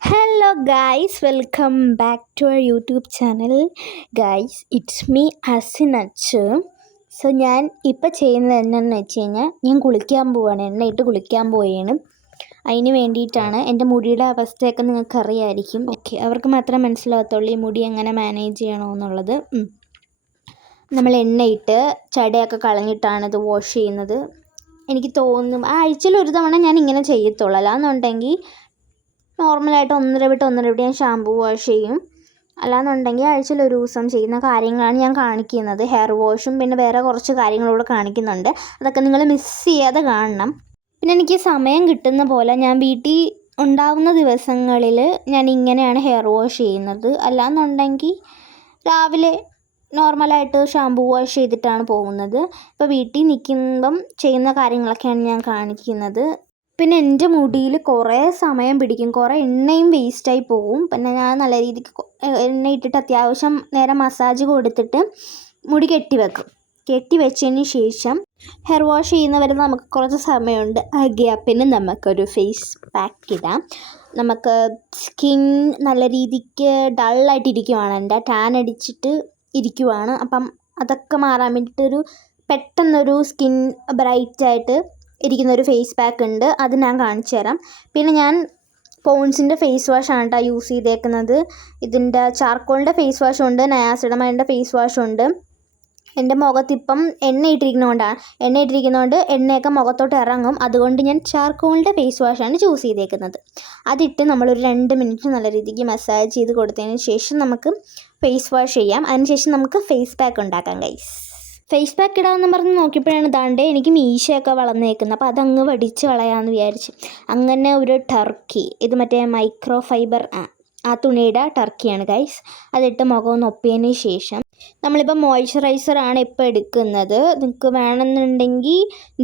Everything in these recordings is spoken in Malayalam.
Hello guys, welcome back to our YouTube channel. Guys, it's me Asinach. ഞാൻ ഇപ്പോൾ ചെയ്യുന്നത് എന്താണെന്ന് വെച്ച് കഴിഞ്ഞാൽ ഞാൻ കുളിക്കാൻ പോവുകയാണ്, എണ്ണയിട്ട് കുളിക്കാൻ പോവുകയാണ്. അതിന് വേണ്ടിയിട്ടാണ്. എൻ്റെ മുടിയുടെ അവസ്ഥയൊക്കെ നിങ്ങൾക്ക് അറിയാമായിരിക്കും. ഓക്കെ, അവർക്ക് മാത്രമേ മനസ്സിലാകത്തുള്ളൂ ഈ മുടി എങ്ങനെ മാനേജ് ചെയ്യണമെന്നുള്ളത്. നമ്മൾ എണ്ണയിട്ട് ചടയൊക്കെ കളഞ്ഞിട്ടാണ് ഇത് വാഷ് ചെയ്യുന്നത്. എനിക്ക് തോന്നും ആഴ്ചയിൽ ഒരു തവണ ഞാൻ ഇങ്ങനെ ചെയ്യത്തുള്ളൂ. അല്ലാന്നുണ്ടെങ്കിൽ നോർമലായിട്ട് ഒന്നര വിട്ട് ഞാൻ ഷാമ്പൂ വാഷ് ചെയ്യും. അല്ലാന്നുണ്ടെങ്കിൽ ആഴ്ചയിൽ ഒരു ദിവസം ചെയ്യുന്ന കാര്യങ്ങളാണ് ഞാൻ കാണിക്കുന്നത്. ഹെയർ വാഷും പിന്നെ വേറെ കുറച്ച് കാര്യങ്ങളൂടെ കാണിക്കുന്നുണ്ട്. അതൊക്കെ നിങ്ങൾ മിസ് ചെയ്യാതെ കാണണം. പിന്നെ എനിക്ക് സമയം കിട്ടുന്ന പോലെ ഞാൻ വീട്ടിൽ ഉണ്ടാവുന്ന ദിവസങ്ങളിൽ ഞാൻ ഇങ്ങനെയാണ് ഹെയർ വാഷ് ചെയ്യുന്നത്. അല്ലാന്നുണ്ടെങ്കിൽ രാവിലെ നോർമലായിട്ട് ഷാമ്പൂ വാഷ് ചെയ്തിട്ടാണ് പോകുന്നത്. ഇപ്പോൾ വീട്ടിൽ നിൽക്കുമ്പം ചെയ്യുന്ന കാര്യങ്ങളൊക്കെയാണ് ഞാൻ കാണിക്കുന്നത്. പിന്നെ എൻ്റെ മുടിയിൽ കുറേ സമയം പിടിക്കും, കുറേ എണ്ണയും വേസ്റ്റായി പോവും. പിന്നെ ഞാൻ നല്ല രീതിക്ക് എണ്ണ ഇട്ടിട്ട് അത്യാവശ്യം നേരം മസാജ് കൊടുത്തിട്ട് മുടി കെട്ടി വെച്ചതിന് ശേഷം ഹെയർ വാഷ് ചെയ്യുന്നവരെ നമുക്ക് കുറച്ച് സമയമുണ്ട്. ആ ഗ്യാപ്പിന് നമുക്കൊരു ഫേസ് പാക്ക് ഇടാം. നമുക്ക് സ്കിൻ നല്ല രീതിക്ക് ഡള്ളായിട്ടിരിക്കുവാണ്, എൻ്റെ ടാൻ അടിച്ചിട്ട് ഇരിക്കുവാണ്. അപ്പം അതൊക്കെ മാറാൻ വേണ്ടിയിട്ടൊരു പെട്ടെന്നൊരു സ്കിൻ ബ്രൈറ്റായിട്ട് ഇരിക്കുന്നൊരു ഫേസ് പാക്ക് ഉണ്ട്, അത് ഞാൻ കാണിച്ചു തരാം. പിന്നെ ഞാൻ പോൺസിൻ്റെ ഫേസ് വാഷാണ് കേട്ടോ യൂസ് ചെയ്തേക്കുന്നത്. ഇതിൻ്റെ ചാർക്കോളിൻ്റെ ഫേസ് വാഷുണ്ട്, നയാസിഡമൈൻ്റെ ഫേസ് വാഷുണ്ട്. എൻ്റെ മുഖത്തിപ്പം എണ്ണയിട്ടിരിക്കുന്നതുകൊണ്ട് എണ്ണയൊക്കെ മുഖത്തോട്ട് ഇറങ്ങും. അതുകൊണ്ട് ഞാൻ ചാർക്കോളിൻ്റെ ഫേസ് വാഷാണ് ചൂസ് ചെയ്തേക്കുന്നത്. അതിട്ട് നമ്മളൊരു 2 മിനിറ്റ് നല്ല രീതിക്ക് മസാജ് ചെയ്ത് കൊടുത്തതിന് ശേഷം നമുക്ക് ഫേസ് വാഷ് ചെയ്യാം. അതിനുശേഷം നമുക്ക് ഫേസ് പാക്ക് ഉണ്ടാക്കാം ഗൈസ്. ഫേസ് പാക്ക് ഇടാമെന്ന് പറഞ്ഞ് നോക്കിയപ്പോഴാണ് ദാണ്ടേ എനിക്ക് മീശയൊക്കെ വളർന്നേക്കുന്നത്. അപ്പോൾ അതങ്ങ് വടിച്ച് കളയാമെന്ന് വിചാരിച്ചു. അങ്ങനെ ഒരു ടർക്കി, ഇത് മറ്റേ മൈക്രോ ഫൈബർ ആ തുണിയുടെ ടർക്കിയാണ് ഗൈസ്. അതിട്ട് മുഖം ഒന്ന് ഒപ്പിയതിന് ശേഷം നമ്മളിപ്പോൾ മോയ്സ്ചറൈസറാണ് ഇപ്പോൾ എടുക്കുന്നത്. നിങ്ങൾക്ക് വേണമെന്നുണ്ടെങ്കിൽ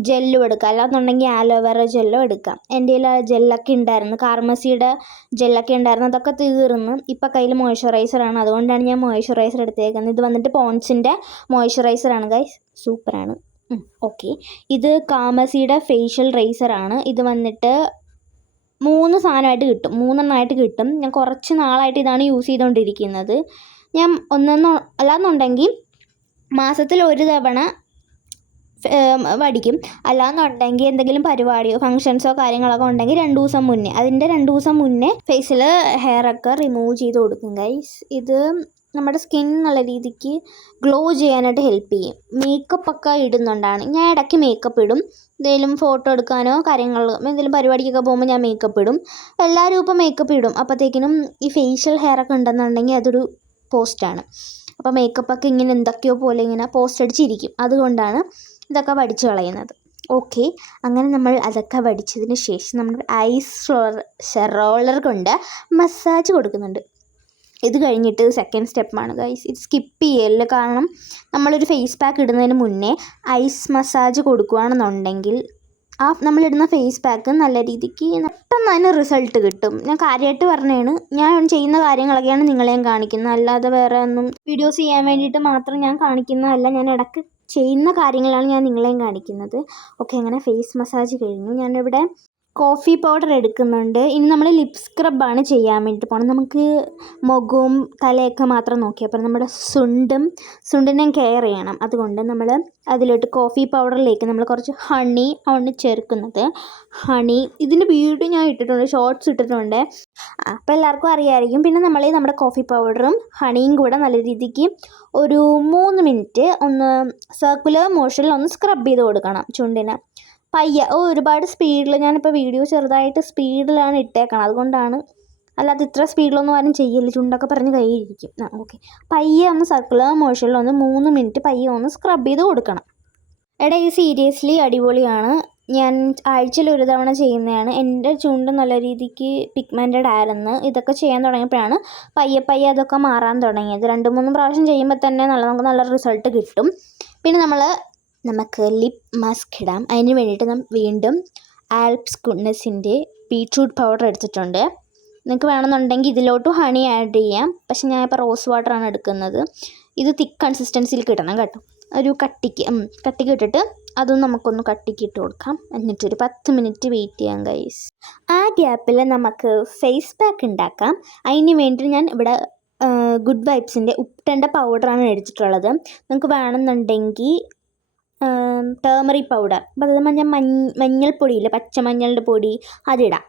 ജെല്ലും എടുക്കാം, അല്ലാന്നുണ്ടെങ്കിൽ ആലോവേറ ജെല്ലോ എടുക്കാം. എൻ്റെ കയ്യിൽ ജെല്ലൊക്കെ ഉണ്ടായിരുന്നു, കാർമസിയുടെ ജെല്ലൊക്കെ ഉണ്ടായിരുന്നു, അതൊക്കെ തീർന്നു. ഇപ്പോൾ കയ്യിൽ മോയ്സ്ചറൈസറാണ്, അതുകൊണ്ടാണ് ഞാൻ മോയ്സ്ചറൈസർ എടുത്തേക്കുന്നത്. ഇത് വന്നിട്ട് പോൺസിൻ്റെ മോയ്സ്ചറൈസറാണ് ഗൈസ്, സൂപ്പറാണ്. ഓക്കെ, ഇത് കാമസിയുടെ ഫേഷ്യൽ റൈസറാണ്. ഇത് വന്നിട്ട് 3 സാധനമായിട്ട് കിട്ടും, 3 എണ്ണമായിട്ട് കിട്ടും. ഞാൻ കുറച്ച് നാളായിട്ട് ഇതാണ് യൂസ് ചെയ്തുകൊണ്ടിരിക്കുന്നത്. ഞാൻ അല്ലാന്നുണ്ടെങ്കിൽ മാസത്തിൽ ഒരു തവണ വടിക്കും. അല്ലാന്നുണ്ടെങ്കിൽ എന്തെങ്കിലും പരിപാടിയോ ഫങ്ഷൻസോ കാര്യങ്ങളൊക്കെ ഉണ്ടെങ്കിൽ 2 ദിവസം മുന്നേ, അതിൻ്റെ 2 ദിവസം മുന്നേ ഫേസിൽ ഹെയറൊക്കെ റിമൂവ് ചെയ്ത് കൊടുക്കും ഗൈസ്. ഇത് നമ്മുടെ സ്കിൻ നല്ല രീതിക്ക് ഗ്ലോ ചെയ്യാനായിട്ട് ഹെൽപ്പ് ചെയ്യും. മേക്കപ്പൊക്കെ ഇടുന്നുണ്ടാണ്, ഞാൻ ഇടയ്ക്ക് മേക്കപ്പ് ഇടും. എന്തെങ്കിലും ഫോട്ടോ എടുക്കാനോ എന്തെങ്കിലും പരിപാടിക്കൊക്കെ പോകുമ്പോൾ ഞാൻ മേക്കപ്പ് ഇടും. എല്ലാവരും ഇപ്പോൾ മേക്കപ്പ് ഇടും. അപ്പോഴത്തേക്കിനും ഈ ഫേഷ്യൽ ഹെയറൊക്കെ ഉണ്ടെന്നുണ്ടെങ്കിൽ അതൊരു പോസ്റ്റാണ്. അപ്പോൾ മേക്കപ്പൊക്കെ ഇങ്ങനെ എന്തൊക്കെയോ പോലെ ഇങ്ങനെ പോസ്റ്റ് അടിച്ചിരിക്കും. അതുകൊണ്ടാണ് ഇതൊക്കെ വടിച്ച് കളയുന്നത്. ഓക്കെ, അങ്ങനെ നമ്മൾ അതൊക്കെ വടിച്ചതിന് ശേഷം നമ്മൾ ഐസ് റോളർ കൊണ്ട് മസാജ് കൊടുക്കുന്നുണ്ട്. ഇത് കഴിഞ്ഞിട്ട് സെക്കൻഡ് സ്റ്റെപ്പാണ് ഗൈസ്. ഇത് സ്കിപ്പ് ചെയ്യല്ല, കാരണം നമ്മളൊരു ഫേസ് പാക്ക് ഇടുന്നതിന് മുന്നേ ഐസ് മസാജ് കൊടുക്കുകയാണെന്നുണ്ടെങ്കിൽ ആ നമ്മളിടുന്ന ഫേസ് പാക്ക് നല്ല രീതിക്ക് പെട്ടെന്ന് അതിന് റിസൾട്ട് കിട്ടും. ഞാൻ കാര്യമായിട്ട് പറഞ്ഞതാണ്, ഞാൻ ചെയ്യുന്ന കാര്യങ്ങളൊക്കെയാണ് നിങ്ങളെയും കാണിക്കുന്നത്. അല്ലാതെ വേറെ ഒന്നും വീഡിയോസ് ചെയ്യാൻ വേണ്ടിയിട്ട് മാത്രം ഞാൻ കാണിക്കുന്നതല്ല, ഞാൻ ഇടയ്ക്ക് ചെയ്യുന്ന കാര്യങ്ങളാണ് ഞാൻ നിങ്ങളെയും കാണിക്കുന്നത്. ഓക്കെ, അങ്ങനെ ഫേസ് മസാജ് കഴിഞ്ഞു. ഞാനിവിടെ കോഫി പൗഡർ എടുക്കുന്നുണ്ട്. ഇനി നമ്മൾ ലിപ് സ്ക്രബാണ് ചെയ്യാൻ വേണ്ടിയിട്ട് പോകണം. നമുക്ക് മുഖവും തലയൊക്കെ മാത്രം നോക്കിയാൽ അപ്പോൾ നമ്മുടെ ചുണ്ടിനെ കെയർ ചെയ്യണം. അതുകൊണ്ട് നമ്മൾ അതിലോട്ട് കോഫി പൗഡറിലേക്ക് നമ്മൾ കുറച്ച് ഹണി ആണ് ചേർക്കുന്നത്. ഹണി ഇതിൻ്റെ വീഡിയോ ഞാൻ ഇട്ടിട്ടുണ്ട്, ഷോർട്സ് ഇട്ടിട്ടുണ്ട്, അപ്പോൾ എല്ലാവർക്കും അറിയാമായിരിക്കും. പിന്നെ നമ്മൾ നമ്മുടെ കോഫി പൗഡറും ഹണിയും കൂടെ നല്ല രീതിക്ക് ഒരു 3 മിനിറ്റ് ഒന്ന് സർക്കുലർ മോഷനിൽ ഒന്ന് സ്ക്രബ് ചെയ്ത് കൊടുക്കണം ചുണ്ടിന്. പയ്യെ, ഒരുപാട് സ്പീഡിൽ, ഞാനിപ്പോൾ വീഡിയോ ചെറുതായിട്ട് സ്പീഡിലാണ് ഇട്ടേക്കണം, അതുകൊണ്ടാണ്. അല്ലാതെ ഇത്ര സ്പീഡിലൊന്നും ആരും ചെയ്യില്ല, ചുണ്ടൊക്കെ പറഞ്ഞ് കയ്യിരിക്കും. ഓക്കെ, പയ്യെ ഒന്ന് സർക്കുലർ മോഷനിൽ ഒന്ന് 3 മിനിറ്റ് പയ്യെ ഒന്ന് സ്ക്രബ് ചെയ്ത് കൊടുക്കണം. എടാ, ഈ സീരിയസ്ലി അടിപൊളിയാണ്. ഞാൻ ആഴ്ചയിൽ ഒരു തവണ ചെയ്യുന്നതാണ്. എൻ്റെ ചുണ്ട് നല്ല രീതിക്ക് പിഗ്മെൻറ്റഡ് ആയിരുന്നു. ഇതൊക്കെ ചെയ്യാൻ തുടങ്ങിയപ്പോഴാണ് പയ്യെ അതൊക്കെ മാറാൻ തുടങ്ങിയത്. 2-3 പ്രാവശ്യം ചെയ്യുമ്പോൾ തന്നെ നമുക്ക് നല്ല റിസൾട്ട് കിട്ടും. പിന്നെ നമുക്ക് ലിപ് മാസ്ക് ഇടാം. അതിന് വേണ്ടിയിട്ട് വീണ്ടും ആൽപ്സ് ഗുഡ്നെസ്സിൻ്റെ ബീട്രൂട്ട് പൗഡർ എടുത്തിട്ടുണ്ട്. നിങ്ങൾക്ക് വേണമെന്നുണ്ടെങ്കിൽ ഇതിലോട്ടും ഹണി ആഡ് ചെയ്യാം, പക്ഷെ ഞാൻ ഇപ്പോൾ റോസ് വാട്ടറാണ് എടുക്കുന്നത്. ഇത് തിക്ക് കൺസിസ്റ്റൻസിയിൽ കിട്ടണം കേട്ടോ, ഒരു കട്ടിക്ക് ഇട്ടിട്ട് അതും നമുക്കൊന്ന് കട്ടിക്കിട്ട് കൊടുക്കാം. എന്നിട്ടൊരു 10 മിനിറ്റ് വെയിറ്റ് ചെയ്യാം ഗൈസ്. ആ ഗ്യാപ്പിൽ നമുക്ക് ഫേസ് പാക്ക് ഉണ്ടാക്കാം. അതിന് വേണ്ടി ഞാൻ ഇവിടെ ഗുഡ് വൈബ്സിൻ്റെ ഉപ്ടൻ്റെ പൗഡറാണ് എടുത്തിട്ടുള്ളത്. നിങ്ങൾക്ക് വേണമെന്നുണ്ടെങ്കിൽ ടേമറിക് പൗഡർ, അപ്പോൾ അത് മഞ്ഞൾപ്പൊടിയില്ലേ, പച്ചമഞ്ഞളുടെ പൊടി, അതിടാം.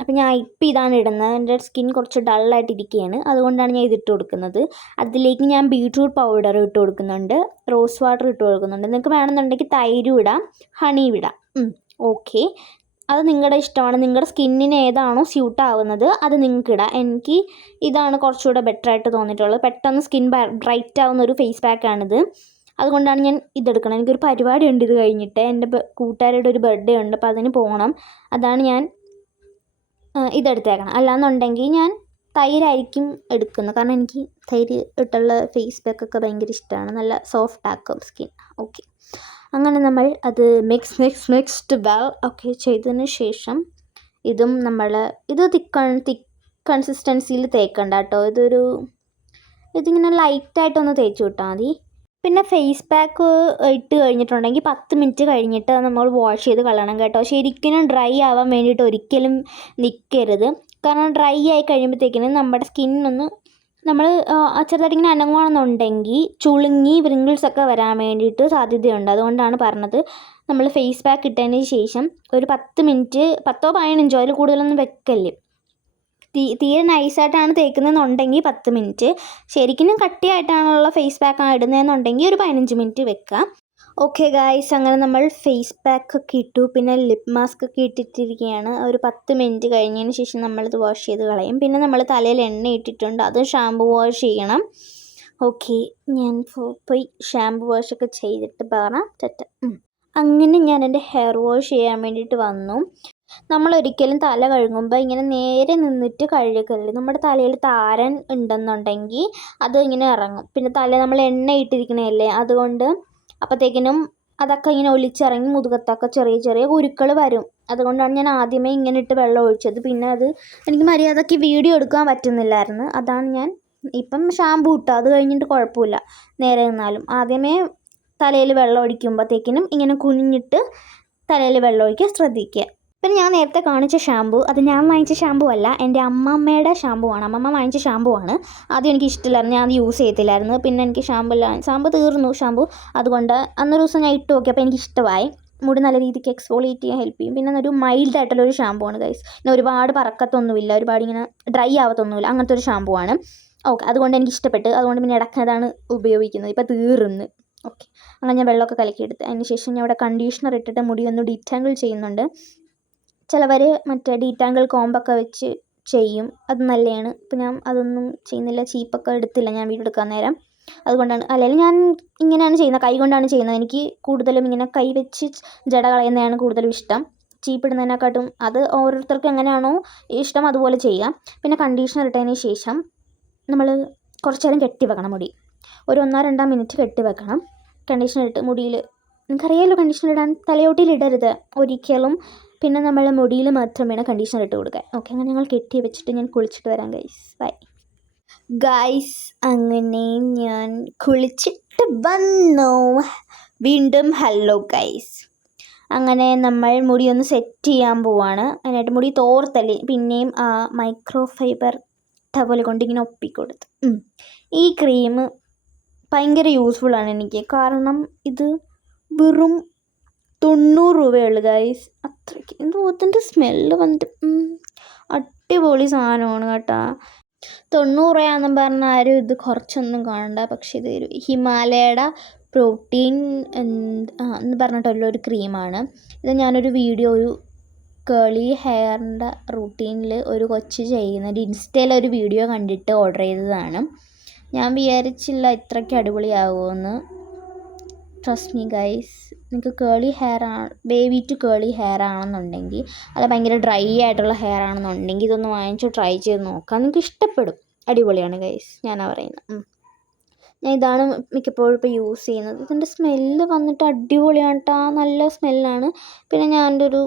അപ്പോൾ ഞാൻ ഇപ്പം ഇതാണ് ഇടുന്നത്. എൻ്റെ സ്കിൻ കുറച്ച് ഡള്ളായിട്ടിരിക്കുകയാണ്, അതുകൊണ്ടാണ് ഞാൻ ഇതിട്ട് കൊടുക്കുന്നത്. അതിലേക്ക് ഞാൻ ബീട്രൂട്ട് പൗഡർ ഇട്ട് കൊടുക്കുന്നുണ്ട്, റോസ് വാട്ടർ ഇട്ട് കൊടുക്കുന്നുണ്ട്. നിങ്ങൾക്ക് വേണമെന്നുണ്ടെങ്കിൽ തൈരും ഇടാം, ഹണിയും ഇടാം. ഓക്കെ, അത് നിങ്ങളുടെ ഇഷ്ടമാണ്. നിങ്ങളുടെ സ്കിന്നിന് ഏതാണോ സ്യൂട്ട് ആവുന്നത് അത് നിങ്ങൾക്ക് ഇടാം. എനിക്ക് ഇതാണ് കുറച്ചുകൂടെ ബെറ്റർ ആയിട്ട് തോന്നിയിട്ടുള്ളത്. പെട്ടെന്ന് സ്കിൻ ബ്രൈറ്റ് ആവുന്ന ഒരു ഫേസ് പാക്കാണിത്. അതുകൊണ്ടാണ് ഞാൻ ഇതെടുക്കണം. എനിക്കൊരു പരിപാടി ഉണ്ട് ഇത് കഴിഞ്ഞിട്ട്. എൻ്റെ കൂട്ടുകാരുടെ ഒരു ബർത്ത്ഡേ ഉണ്ട്, അപ്പോൾ അതിന് പോകണം. അതാണ് ഞാൻ ഇതെടുത്തേക്കണം. അല്ലാന്നുണ്ടെങ്കിൽ ഞാൻ തൈരായിരിക്കും എടുക്കുന്നത്. കാരണം എനിക്ക് തൈര് ഇട്ടുള്ള ഫേസ് പാക്കൊക്കെ ഭയങ്കര ഇഷ്ടമാണ്. നല്ല സോഫ്റ്റ് ആക്കും സ്കിൻ. ഓക്കെ, അങ്ങനെ നമ്മൾ അത് മിക്സ്ഡ് വെൽ ഓക്കെ ചെയ്തതിന് ശേഷം ഇതും ഇത് തിക്ക് കൺസിസ്റ്റൻസിയിൽ തേക്കണ്ട കേട്ടോ. ഇതിങ്ങനെ ലൈറ്റായിട്ടൊന്ന് തേച്ച് വിട്ടാൽ മതി. പിന്നെ ഫേസ് പാക്ക് ഇട്ട് കഴിഞ്ഞിട്ടുണ്ടെങ്കിൽ 10 മിനിറ്റ് കഴിഞ്ഞിട്ട് നമ്മൾ വാഷ് ചെയ്ത് കളയണം കേട്ടോ. ശരിക്കും ഡ്രൈ ആവാൻ വേണ്ടിയിട്ട് ഒരിക്കലും നിൽക്കരുത്. കാരണം ഡ്രൈ ആയി കഴിയുമ്പോഴത്തേക്കിനും നമ്മുടെ സ്കിന്നൊന്ന് നമ്മൾ ചെറുതായിട്ട് ഇങ്ങനെ അനങ്ങുകയാണെന്നുണ്ടെങ്കിൽ ചുളുങ്ങി വ്രിങ്കിൾസൊക്കെ വരാൻ വേണ്ടിയിട്ട് സാധ്യതയുണ്ട്. അതുകൊണ്ടാണ് പറഞ്ഞത് നമ്മൾ ഫേസ് പാക്ക് ഇട്ടതിന് ശേഷം ഒരു 10 മിനിറ്റ് 10-15 അതിൽ കൂടുതലൊന്നും വെക്കല്ലേ. തീരെ നൈസായിട്ടാണ് തേക്കുന്നതെന്നുണ്ടെങ്കിൽ 10 മിനിറ്റ്, ശരിക്കും കട്ടിയായിട്ടാണുള്ള ഫേസ് പാക്കാണ് ഇടുന്നതെന്നുണ്ടെങ്കിൽ ഒരു 15 മിനിറ്റ് വെക്കുക. ഓക്കെ ഗായ്സ്, അങ്ങനെ നമ്മൾ ഫേസ് പാക്കൊക്കെ ഇട്ടു. പിന്നെ ലിപ് മാസ്ക് ഒക്കെ ഇട്ടിട്ടിരിക്കുകയാണ്. ഒരു 10 മിനിറ്റ് കഴിഞ്ഞതിന് ശേഷം നമ്മളിത് വാഷ് ചെയ്ത് കളയും. പിന്നെ നമ്മൾ തലയിൽ എണ്ണ ഇട്ടിട്ടുണ്ട്, അത് ഷാമ്പു വാഷ് ചെയ്യണം. ഓക്കെ, ഞാൻ പോയി ഷാമ്പു വാഷൊക്കെ ചെയ്തിട്ട് പറയാം. അങ്ങനെ ഞാൻ എൻ്റെ ഹെയർ വാഷ് ചെയ്യാൻ വേണ്ടിയിട്ട് വന്നു. നമ്മളൊരിക്കലും തല കഴുകുമ്പോൾ ഇങ്ങനെ നേരെ നിന്നിട്ട് കഴുകരുത്. നമ്മുടെ തലയിൽ താരൻ ഉണ്ടെന്നുണ്ടെങ്കിൽ അത് ഇങ്ങനെ ഇറങ്ങും. പിന്നെ തല നമ്മൾ എണ്ണ ഇട്ടിരിക്കണതല്ലേ, അതുകൊണ്ട് അപ്പോഴത്തേക്കിനും അതൊക്കെ ഇങ്ങനെ ഒലിച്ചിറങ്ങി മുതുകത്തൊക്കെ ചെറിയ ചെറിയ കുരുക്കൾ വരും. അതുകൊണ്ടാണ് ഞാൻ ആദ്യമേ ഇങ്ങനെ ഇട്ട് വെള്ളം ഒഴിച്ചത്. പിന്നെ അത് എനിക്ക് മര്യാദയ്ക്ക് വീഡിയോ എടുക്കാൻ പറ്റുന്നില്ലായിരുന്നു. അതാണ് ഞാൻ ഇപ്പം ഷാമ്പൂ ഇട്ടു. അത് കഴിഞ്ഞിട്ട് കുഴപ്പമില്ല, നേരെ നിന്നാലും. ആദ്യമേ തലയിൽ വെള്ളം ഒഴിക്കുമ്പോഴത്തേക്കിനും ഇങ്ങനെ കുനിഞ്ഞിട്ട് തലയിൽ വെള്ളം ഒഴിക്കാൻ ശ്രദ്ധിക്കുക. പിന്നെ ഞാൻ നേരത്തെ കാണിച്ച ഷാമ്പു അത് ഞാൻ വാങ്ങിച്ച ഷാമ്പു അല്ല, എൻ്റെ അമ്മമ്മയുടെ ഷാമ്പു ആണ്. അമ്മമ്മ വാങ്ങിച്ച ഷാമ്പു ആണ്. ആദ്യം എനിക്ക് ഇഷ്ടമില്ലായിരുന്നു, ഞാൻ അത് യൂസ് ചെയ്യത്തില്ലായിരുന്നു. പിന്നെ എനിക്ക് ഷാമ്പു തീർന്നു അതുകൊണ്ട് അന്നൊരു ദിവസം ഞാൻ ഇട്ട് നോക്കി. അപ്പോൾ എനിക്ക് ഇഷ്ടമായി. മുടി നല്ല രീതിക്ക് എക്സ്ഫോളിയേറ്റ് ചെയ്യാൻ ഹെൽപ്പ് ചെയ്യും. പിന്നെ ഒരു മൈൽഡ് ആയിട്ടുള്ളൊരു ഷാമ്പു ആണ് ഗൈസ്. പിന്നെ ഒരുപാട് പറക്കത്തൊന്നുമില്ല, ഒരുപാട് ഇങ്ങനെ ഡ്രൈ ആവത്തൊന്നുമില്ല, അങ്ങനത്തെ ഒരു ഷാമ്പു ആണ്. ഓക്കെ, അതുകൊണ്ട് എനിക്ക് ഇഷ്ടപ്പെട്ടു. അതുകൊണ്ട് പിന്നെ ഇടയ്ക്കതാണ് ഉപയോഗിക്കുന്നത്. ഇപ്പോൾ തീർന്ന്. ഓക്കെ, അങ്ങനെ ഞാൻ വെള്ളമൊക്കെ കലക്കിയെടുത്ത് അതിന് ശേഷം ഞാൻ ഇവിടെ കണ്ടീഷണർ ഇട്ടിട്ട് മുടി ഒന്ന് ഡീറ്റാങ്കിൾ ചെയ്യുന്നുണ്ട്. ചിലവർ മറ്റേ ഡീറ്റാങ്കിൾ കോമ്പൊക്കെ വെച്ച് ചെയ്യും, അത് നല്ലതാണ്. ഇപ്പം ഞാൻ അതൊന്നും ചെയ്യുന്നില്ല, ചീപ്പൊക്കെ എടുത്തില്ല ഞാൻ വീഡിയോ എടുക്കാൻ നേരം. അതുകൊണ്ടാണ്, അല്ലെങ്കിൽ ഞാൻ ഇങ്ങനെയാണ് ചെയ്യുന്നത്, കൈ കൊണ്ടാണ് ചെയ്യുന്നത്. എനിക്ക് കൂടുതലും ഇങ്ങനെ കൈ വെച്ച് ജട കളയുന്നതാണ് കൂടുതലും ഇഷ്ടം, ചീപ്പിടുന്നതിനെക്കാട്ടും. അത് ഓരോരുത്തർക്കും എങ്ങനെയാണോ ഇഷ്ടം അതുപോലെ ചെയ്യാം. പിന്നെ കണ്ടീഷണർ ഇട്ടതിന് ശേഷം നമ്മൾ കുറച്ച് നേരം കെട്ടി വെക്കണം മുടി. ഒരു 1-2 മിനിറ്റ് കെട്ടി വെക്കണം കണ്ടീഷണർ ഇട്ട് മുടിയിൽ. നിങ്ങൾക്കറിയാമല്ലോ കണ്ടീഷണർ ഇടാൻ, തലയോട്ടിയിൽ ഇടരുത് ഒരിക്കലും. പിന്നെ നമ്മൾ മുടിയിൽ മാത്രം വേണം കണ്ടീഷണർ ഇട്ട് കൊടുക്കാൻ. ഓക്കെ, അങ്ങനെ ഞങ്ങൾ കെട്ടി വെച്ചിട്ട് ഞാൻ കുളിച്ചിട്ട് വരാം ഗൈസ്. Bye guys. അങ്ങനെ ഞാൻ കുളിച്ചിട്ട് വന്നു. വീണ്ടും ഹലോ ഗൈസ്. അങ്ങനെ നമ്മൾ മുടി ഒന്ന് സെറ്റ് ചെയ്യാൻ പോവാണ്. അതിനായിട്ട് മുടി തോർത്തല്ലേ പിന്നെയും മൈക്രോ ഫൈബർ ടവൽ കൊണ്ട് ഇങ്ങനെ ഒപ്പിക്കൊടുത്ത്. ഈ ക്രീം ഭയങ്കര യൂസ്ഫുള്ളാണ് എനിക്ക്. കാരണം ഇത് വെറും 90 രൂപയുള്ളൂ ഗൈസ്. അത്രയ്ക്ക് എന്തോ അതിൻ്റെ സ്മെല്ല് വന്നിട്ട് അടിപൊളി സാധനമാണ് കേട്ടോ. 90 രൂപയാണെന്നും പറഞ്ഞാൽ ആരും ഇത് കുറച്ചൊന്നും കാണണ്ട. പക്ഷേ ഇത് ഒരു ഹിമാലയയുടെ പ്രോട്ടീൻ എന്ന് പറഞ്ഞിട്ടുള്ളൊരു ക്രീമാണ്. ഇത് ഞാനൊരു വീഡിയോ, ഒരു കേളി ഹെയറിൻ്റെ റൂട്ടീനിൽ ഒരു കൊച്ച് ചെയ്യുന്നത് ഇൻസ്റ്റയിലൊരു വീഡിയോ കണ്ടിട്ട് ഓർഡർ ചെയ്തതാണ്. ഞാൻ വിചാരിച്ചില്ല ഇത്രയ്ക്ക് അടിപൊളിയാകുമെന്ന്. Trust me guys. നിങ്ങൾക്ക് curly hair baby to curly hair ആണെന്നുണ്ടെങ്കിൽ, അല്ല ഭയങ്കര ഡ്രൈ ആയിട്ടുള്ള ഹെയർ ആണെന്നുണ്ടെങ്കിൽ ഇതൊന്ന് വാങ്ങിച്ച് ട്രൈ ചെയ്ത് നോക്കാം, നിങ്ങൾക്ക് ഇഷ്ടപ്പെടും. അടിപൊളിയാണ് ഗൈസ്, ഞാനാ പറയുന്നത്. ഞാൻ ഇതാണ് മിക്കപ്പോഴും ഇപ്പോൾ യൂസ് ചെയ്യുന്നത്. ഇതിൻ്റെ സ്മെല്ല് വന്നിട്ട് അടിപൊളിയാണ് കേട്ടോ, നല്ല സ്മെല്ലാണ്. പിന്നെ ഞാൻ എൻ്റെ ഒരു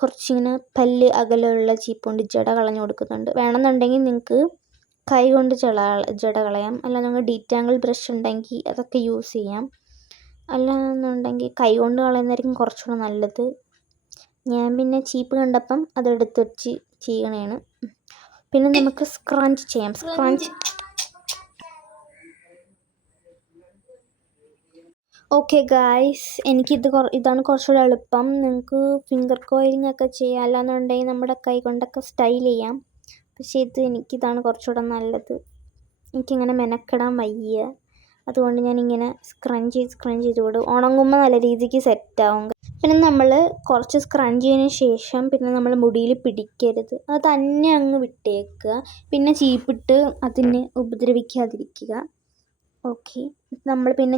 കുറച്ചിങ്ങനെ പല്ല് അകലെയുള്ള ചീപ്പ് കൊണ്ട് ജട കളഞ്ഞു കൊടുക്കുന്നുണ്ട്. വേണമെന്നുണ്ടെങ്കിൽ നിങ്ങൾക്ക് കൈ കൊണ്ട് ജട കളയാം, അല്ല നിങ്ങൾ ഡീറ്റാങ്കിൾ ബ്രഷ് ഉണ്ടെങ്കിൽ അതൊക്കെ യൂസ് ചെയ്യാം. അല്ലാന്നുണ്ടെങ്കിൽ കൈ കൊണ്ട് കളയുന്നതായിരിക്കും കുറച്ചുകൂടെ നല്ലത്. ഞാൻ പിന്നെ ചീപ്പ് കണ്ടപ്പം അതെടുത്ത് വെച്ച് ചെയ്യണേണ്. പിന്നെ നമുക്ക് സ്ക്രഞ്ച് ചെയ്യാം. സ്ക്രഞ്ച് ഓക്കെ ഗായ്സ്, ഇതാണ് കുറച്ചുകൂടെ എളുപ്പം. നിങ്ങൾക്ക് ഫിംഗർ കോയിലിംഗ് ഒക്കെ ചെയ്യാം, അല്ലാന്നുണ്ടെങ്കിൽ നമ്മുടെ കൈ കൊണ്ടൊക്കെ സ്റ്റൈൽ ചെയ്യാം. പക്ഷേ എനിക്കിതാണ് കുറച്ചുകൂടെ നല്ലത്. എനിക്കിങ്ങനെ മെനക്കെടാൻ വയ്യ, അതുകൊണ്ട് ഞാനിങ്ങനെ സ്ക്രഞ്ച് ചെയ്ത് വിടും. ഉണങ്ങുമ്പോൾ നല്ല രീതിക്ക് സെറ്റാവും. പിന്നെ നമ്മൾ കുറച്ച് സ്ക്രഞ്ച് ചെയ്തതിന് ശേഷം പിന്നെ നമ്മൾ മുടിയിൽ പിടിക്കരുത്, അത് തന്നെ അങ്ങ് വിട്ടേക്കുക. പിന്നെ ചീപ്പിട്ട് അതിനെ ഉപദ്രവിക്കാതിരിക്കുക. ഓക്കെ,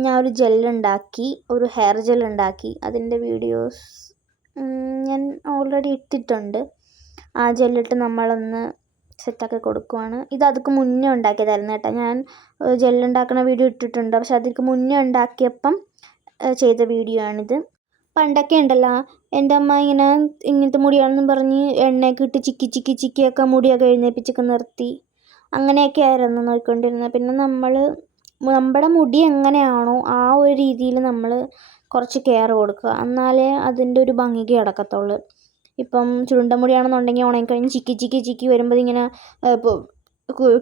ഞാൻ ഒരു ജെല്ലുണ്ടാക്കി, ഒരു ഹെയർ ജെല്ലുണ്ടാക്കി. അതിൻ്റെ വീഡിയോസ് ഞാൻ ഓൾറെഡി ഇട്ടിട്ടുണ്ട്. ആ ജെല്ലിട്ട് നമ്മളൊന്ന് സെറ്റാക്കി കൊടുക്കുവാണ്. ഇത് അതിക്ക് മുന്നേ ഉണ്ടാക്കിയതായിരുന്നു കേട്ടോ. ഞാൻ ജെല്ലുണ്ടാക്കുന്ന വീഡിയോ ഇട്ടിട്ടുണ്ട്, പക്ഷെ അതിക്ക് മുന്നേ ഉണ്ടാക്കിയപ്പം ചെയ്ത വീഡിയോ ആണിത്. പണ്ടൊക്കെ ഉണ്ടല്ലോ, എൻ്റെ അമ്മ ഇങ്ങനത്തെ മുടിയാണെന്നും പറഞ്ഞ് എണ്ണയൊക്കെ ഇട്ട് ചിക്കിയൊക്കെ മുടിയൊക്കെ എഴുന്നേൽപ്പിച്ചൊക്കെ നിർത്തി. അങ്ങനെയൊക്കെ ആയിരുന്നു നോക്കിക്കൊണ്ടിരുന്നത്. പിന്നെ നമ്മുടെ മുടി എങ്ങനെയാണോ ആ ഒരു രീതിയിൽ നമ്മൾ കുറച്ച് കെയർ കൊടുക്കുക, എന്നാലേ അതിൻ്റെ ഒരു ഭംഗിക്ക് കിടക്കത്തുള്ളൂ. ഇപ്പം ചുരുണ്ടമുടിയാണെന്നുണ്ടെങ്കിൽ ഉണങ്ങിക്കഴിഞ്ഞ് ചിക്കി വരുമ്പോൾ ഇങ്ങനെ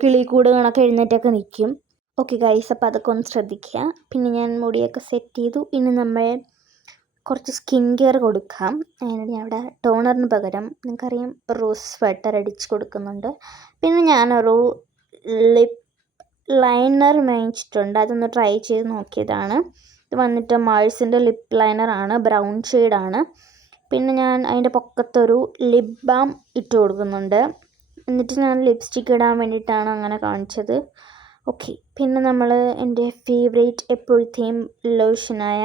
കിളിക്കൂട് കണക്ക് എഴുന്നേറ്റൊക്കെ നിൽക്കും. ഓക്കെ ഗൈസ്, അപ്പോൾ അതൊക്കെ ഒന്ന് ശ്രദ്ധിക്കുക. പിന്നെ ഞാൻ മുടിയൊക്കെ സെറ്റ് ചെയ്തു. ഇനി നമ്മൾ കുറച്ച് സ്കിൻ കെയർ കൊടുക്കാം. ഞാൻ അവിടെ ടോണറിന് പകരം നിങ്ങൾക്കറിയാം റോസ് വാട്ടർ അടിച്ച് കൊടുക്കുന്നുണ്ട്. പിന്നെ ഞാനൊരു ലിപ്പ് ലൈനർ മേടിച്ചിട്ടുണ്ട്, അതൊന്ന് ട്രൈ ചെയ്ത് നോക്കിയതാണ്. ഇത് വന്നിട്ട് മാഴ്സിൻ്റെ ലിപ്പ് ലൈനറാണ്, ബ്രൗൺ ഷെയ്ഡാണ്. പിന്നെ ഞാൻ അതിൻ്റെ പൊക്കത്തൊരു ലിപ് ബാം ഇട്ട് കൊടുക്കുന്നുണ്ട്. എന്നിട്ട് ഞാൻ ലിപ്സ്റ്റിക്ക് ഇടാൻ വേണ്ടിയിട്ടാണ് അങ്ങനെ കാണിച്ചത്. ഓക്കെ, പിന്നെ നമ്മൾ എൻ്റെ ഫേവറേറ്റ് എപ്പോഴത്തെയും ലോഷനായ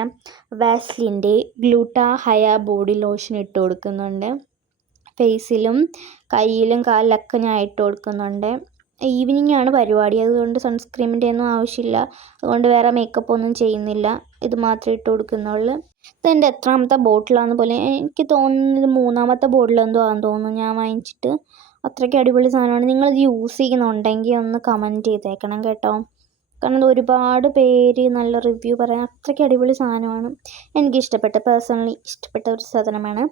വാസ്ലിൻ്റെ ഗ്ലൂട്ടാ ഹയ ബോഡി ലോഷൻ ഇട്ട് കൊടുക്കുന്നുണ്ട്. ഫേസിലും കയ്യിലും കാലിലൊക്കെ ഞാൻ ഇട്ട് കൊടുക്കുന്നുണ്ട്. ഈവനിങ് ആണ് പരിപാടി, അതുകൊണ്ട് സൺസ്ക്രീമിൻ്റെ ഒന്നും ആവശ്യമില്ല. അതുകൊണ്ട് വേറെ മേക്കപ്പ് ഒന്നും ചെയ്യുന്നില്ല, ഇത് മാത്രമേ ഇട്ട് കൊടുക്കുന്നുള്ളൂ. ഇതെൻ്റെ എത്രാമത്തെ ബോട്ടിലാണെന്ന് പോലെ എനിക്ക് തോന്നുന്നത്, 3ാമത്തെ ബോട്ടിലെന്തോ ആണെന്ന് തോന്നുന്നു ഞാൻ വാങ്ങിച്ചിട്ട്. അത്രയ്ക്ക് അടിപൊളി സാധനമാണ്. നിങ്ങളിത് യൂസ് ചെയ്യുന്നുണ്ടെങ്കിൽ ഒന്ന് കമൻറ്റ് ചെയ്തേക്കണം കേട്ടോ. കാരണം ഒരുപാട് പേര് നല്ല റിവ്യൂ പറയാൻ, അത്രയ്ക്ക് അടിപൊളി സാധനമാണ്. പേഴ്സണലി ഇഷ്ടപ്പെട്ട ഒരു സാധനമാണ്.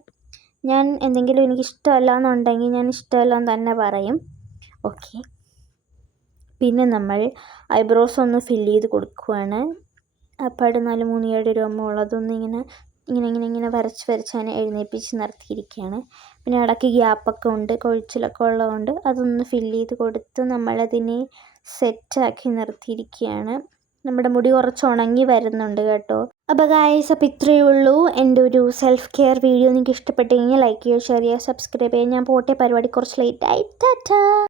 ഞാൻ എന്തെങ്കിലും എനിക്ക് ഇഷ്ടമല്ല എന്നുണ്ടെങ്കിൽ ഞാൻ ഇഷ്ടമല്ല എന്ന് തന്നെ പറയും. ഓക്കെ, പിന്നെ നമ്മൾ ഐബ്രോസ് ഒന്ന് ഫില്ല് ചെയ്ത് കൊടുക്കുവാണ്. അപ്പോൾ 4-3 രോമമുള്ള അതൊന്നും ഇങ്ങനെ വരച്ച് അതിനെ എഴുന്നേൽപ്പിച്ച് നിർത്തിയിരിക്കുകയാണ്. പിന്നെ ഇടയ്ക്ക് ഗ്യാപ്പൊക്കെ ഉണ്ട്, കൊഴിച്ചിലൊക്കെ ഉള്ളതുകൊണ്ട് അതൊന്ന് ഫില്ല് ചെയ്ത് കൊടുത്ത് നമ്മളതിനെ സെറ്റാക്കി നിർത്തിയിരിക്കുകയാണ്. നമ്മുടെ മുടി കുറച്ച് ഉണങ്ങി വരുന്നുണ്ട് കേട്ടോ. അപ്പോൾ ഗായ്സ്, അപ്പോൾ ഇത്രയേ ഉള്ളൂ എൻ്റെ ഒരു സെൽഫ് കെയർ വീഡിയോ. നിങ്ങൾക്ക് ഇഷ്ടപ്പെട്ടെങ്കിൽ ലൈക്ക് ചെയ്യുക, ഷെയർ ചെയ്യുക, സബ്സ്ക്രൈബ് ചെയ്യുക. ഞാൻ പോട്ടെ, പരിപാടി കുറച്ച് ലേറ്റായി. ടാറ്റാ.